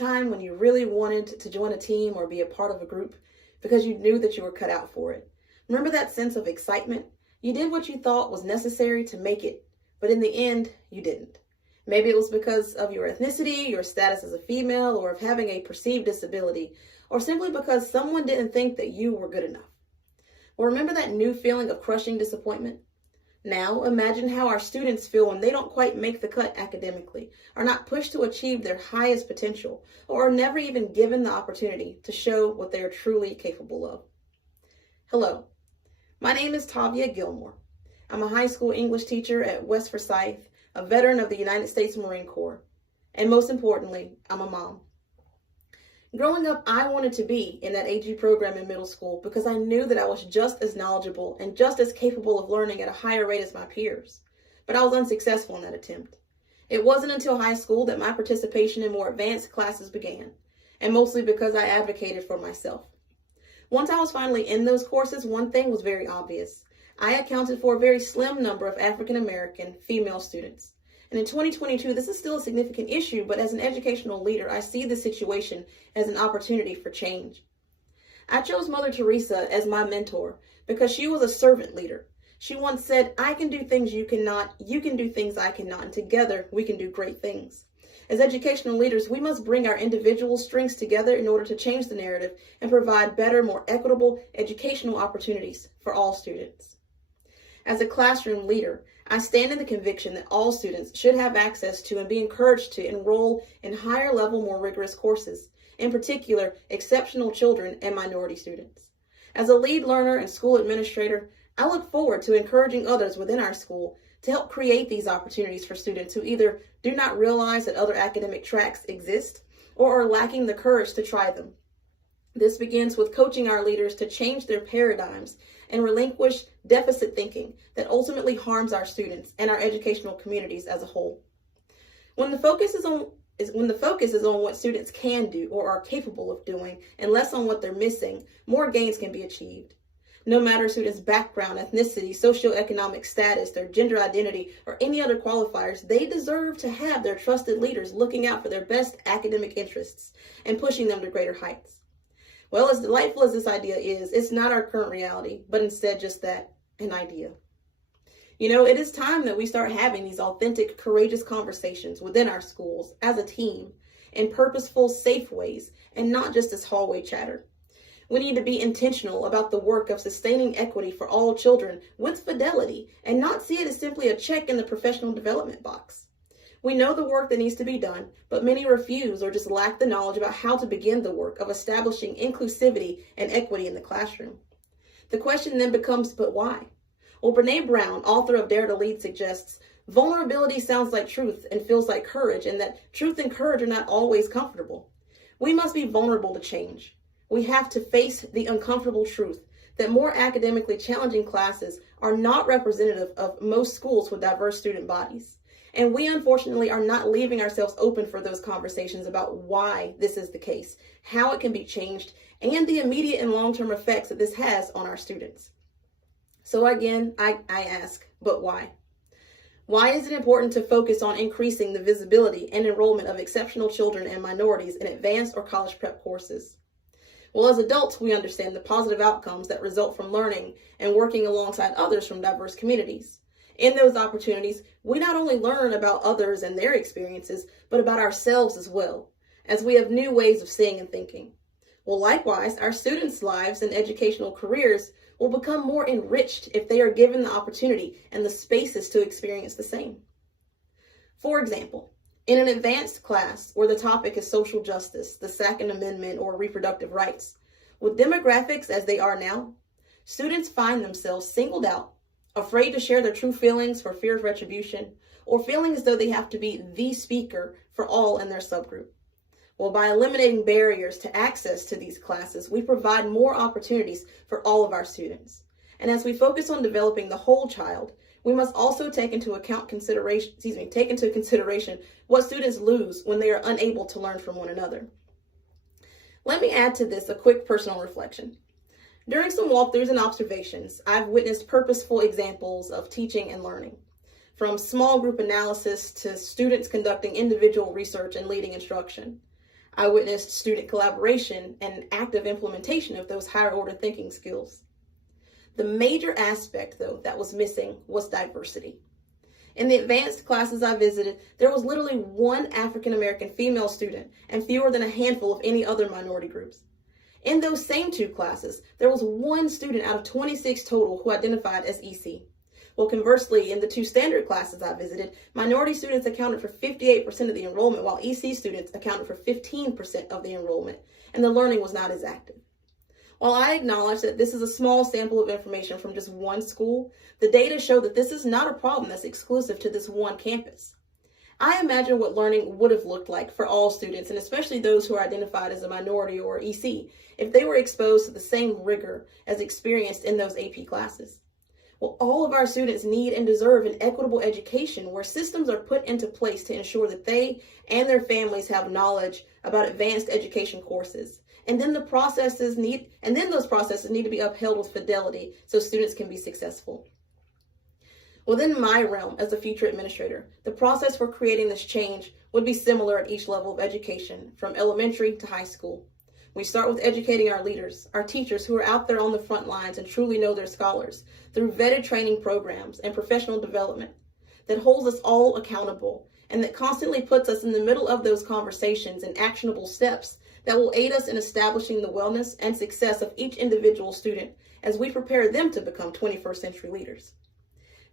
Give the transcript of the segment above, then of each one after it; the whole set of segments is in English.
time when you really wanted to join a team or be a part of a group because you knew that you were cut out for it? Remember that sense of excitement? You did what you thought was necessary to make it, but in the end, you didn't. Maybe it was because of your ethnicity, your status as a female, or of having a perceived disability, or simply because someone didn't think that you were good enough. Well, remember that new feeling of crushing disappointment? Now, imagine how our students feel when they don't quite make the cut academically, are not pushed to achieve their highest potential, or are never even given the opportunity to show what they are truly capable of. Hello, my name is Tavia Gilmore. I'm a high school English teacher at West Forsyth, a veteran of the United States Marine Corps, and most importantly, I'm a mom. Growing up, I wanted to be in that AG program in middle school because I knew that I was just as knowledgeable and just as capable of learning at a higher rate as my peers, but I was unsuccessful in that attempt. It wasn't until high school that my participation in more advanced classes began, and mostly because I advocated for myself. Once I was finally in those courses, one thing was very obvious. I accounted for a very slim number of African American female students. And in 2022, this is still a significant issue, but as an educational leader, I see the situation as an opportunity for change. I chose Mother Teresa as my mentor because she was a servant leader. She once said, "I can do things you cannot, you can do things I cannot, and together we can do great things." As educational leaders, we must bring our individual strengths together in order to change the narrative and provide better, more equitable educational opportunities for all students. As a classroom leader, I stand in the conviction that all students should have access to and be encouraged to enroll in higher level, more rigorous courses, in particular, exceptional children and minority students. As a lead learner and school administrator, I look forward to encouraging others within our school to help create these opportunities for students who either do not realize that other academic tracks exist or are lacking the courage to try them. This begins with coaching our leaders to change their paradigms and relinquish deficit thinking that ultimately harms our students and our educational communities as a whole. When the focus is on what students can do or are capable of doing and less on what they're missing, more gains can be achieved. No matter students' background, ethnicity, socioeconomic status, their gender identity, or any other qualifiers, they deserve to have their trusted leaders looking out for their best academic interests and pushing them to greater heights. Well, as delightful as this idea is, it's not our current reality, but instead just that, an idea. It is time that we start having these authentic, courageous conversations within our schools as a team in purposeful, safe ways, and not just as hallway chatter. We need to be intentional about the work of sustaining equity for all children with fidelity and not see it as simply a check in the professional development box. We know the work that needs to be done, but many refuse or just lack the knowledge about how to begin the work of establishing inclusivity and equity in the classroom. The question then becomes, but why? Well, Brene Brown, author of Dare to Lead, suggests vulnerability sounds like truth and feels like courage, and that truth and courage are not always comfortable. We must be vulnerable to change. We have to face the uncomfortable truth that more academically challenging classes are not representative of most schools with diverse student bodies. And we unfortunately are not leaving ourselves open for those conversations about why this is the case, how it can be changed, and the immediate and long-term effects that this has on our students. So again, I ask, but why? Why is it important to focus on increasing the visibility and enrollment of exceptional children and minorities in advanced or college prep courses? Well, as adults, we understand the positive outcomes that result from learning and working alongside others from diverse communities. In those opportunities, we not only learn about others and their experiences, but about ourselves as well, as we have new ways of seeing and thinking. Well, likewise, our students' lives and educational careers will become more enriched if they are given the opportunity and the spaces to experience the same. For example, in an advanced class where the topic is social justice, the Second Amendment, or reproductive rights, with demographics as they are now, students find themselves singled out, afraid to share their true feelings for fear of retribution, or feeling as though they have to be the speaker for all in their subgroup. Well, by eliminating barriers to access to these classes, we provide more opportunities for all of our students. And as we focus on developing the whole child, we must also take into consideration what students lose when they are unable to learn from one another. Let me add to this a quick personal reflection. During some walkthroughs and observations, I've witnessed purposeful examples of teaching and learning, from small group analysis to students conducting individual research and leading instruction. I witnessed student collaboration and active implementation of those higher order thinking skills. The major aspect, though, that was missing was diversity. In the advanced classes I visited, there was literally one African American female student and fewer than a handful of any other minority groups. In those same two classes, there was one student out of 26 total who identified as EC. Well, conversely, in the two standard classes I visited, minority students accounted for 58% of the enrollment, while EC students accounted for 15% of the enrollment, and the learning was not as active. While I acknowledge that this is a small sample of information from just one school, the data show that this is not a problem that's exclusive to this one campus. I imagine what learning would have looked like for all students, and especially those who are identified as a minority or EC, if they were exposed to the same rigor as experienced in those AP classes. Well, all of our students need and deserve an equitable education where systems are put into place to ensure that they and their families have knowledge about advanced education courses. And then those processes need to be upheld with fidelity so students can be successful. Within my realm as a future administrator, the process for creating this change would be similar at each level of education, from elementary to high school. We start with educating our leaders, our teachers who are out there on the front lines and truly know their scholars, through vetted training programs and professional development that holds us all accountable and that constantly puts us in the middle of those conversations and actionable steps that will aid us in establishing the wellness and success of each individual student as we prepare them to become 21st century leaders.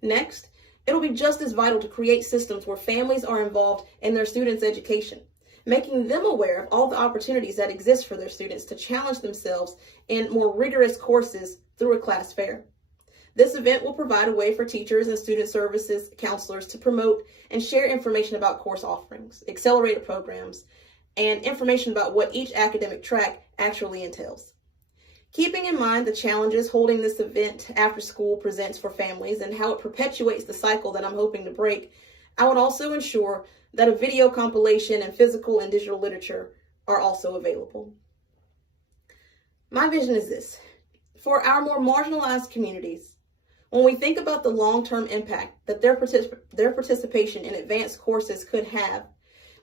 Next, it'll be just as vital to create systems where families are involved in their students' education, making them aware of all the opportunities that exist for their students to challenge themselves in more rigorous courses through a class fair. This event will provide a way for teachers and student services counselors to promote and share information about course offerings, accelerated programs, and information about what each academic track actually entails. Keeping in mind the challenges holding this event after school presents for families and how it perpetuates the cycle that I'm hoping to break, I would also ensure that a video compilation and physical and digital literature are also available. My vision is this: for our more marginalized communities, when we think about the long-term impact that their participation in advanced courses could have,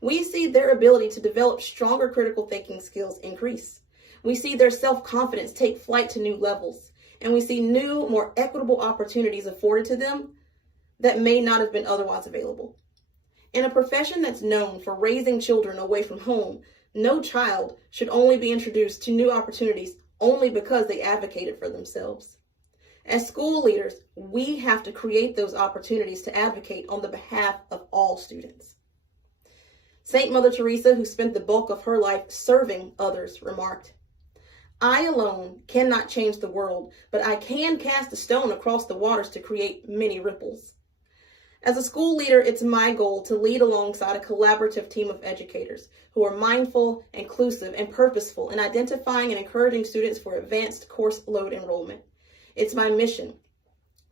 we see their ability to develop stronger critical thinking skills increase. We see their self-confidence take flight to new levels, and we see new, more equitable opportunities afforded to them that may not have been otherwise available. In a profession that's known for raising children away from home, no child should only be introduced to new opportunities only because they advocated for themselves. As school leaders, we have to create those opportunities to advocate on the behalf of all students. Saint Mother Teresa, who spent the bulk of her life serving others, remarked, "I alone cannot change the world, but I can cast a stone across the waters to create many ripples." As a school leader, it's my goal to lead alongside a collaborative team of educators who are mindful, inclusive, and purposeful in identifying and encouraging students for advanced course load enrollment. It's my mission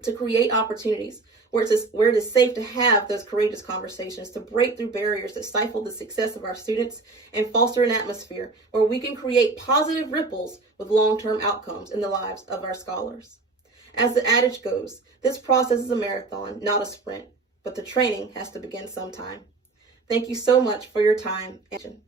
to create opportunities where it is safe to have those courageous conversations, to break through barriers that stifle the success of our students and foster an atmosphere where we can create positive ripples with long-term outcomes in the lives of our scholars. As the adage goes, this process is a marathon, not a sprint, but the training has to begin sometime. Thank you so much for your time and attention.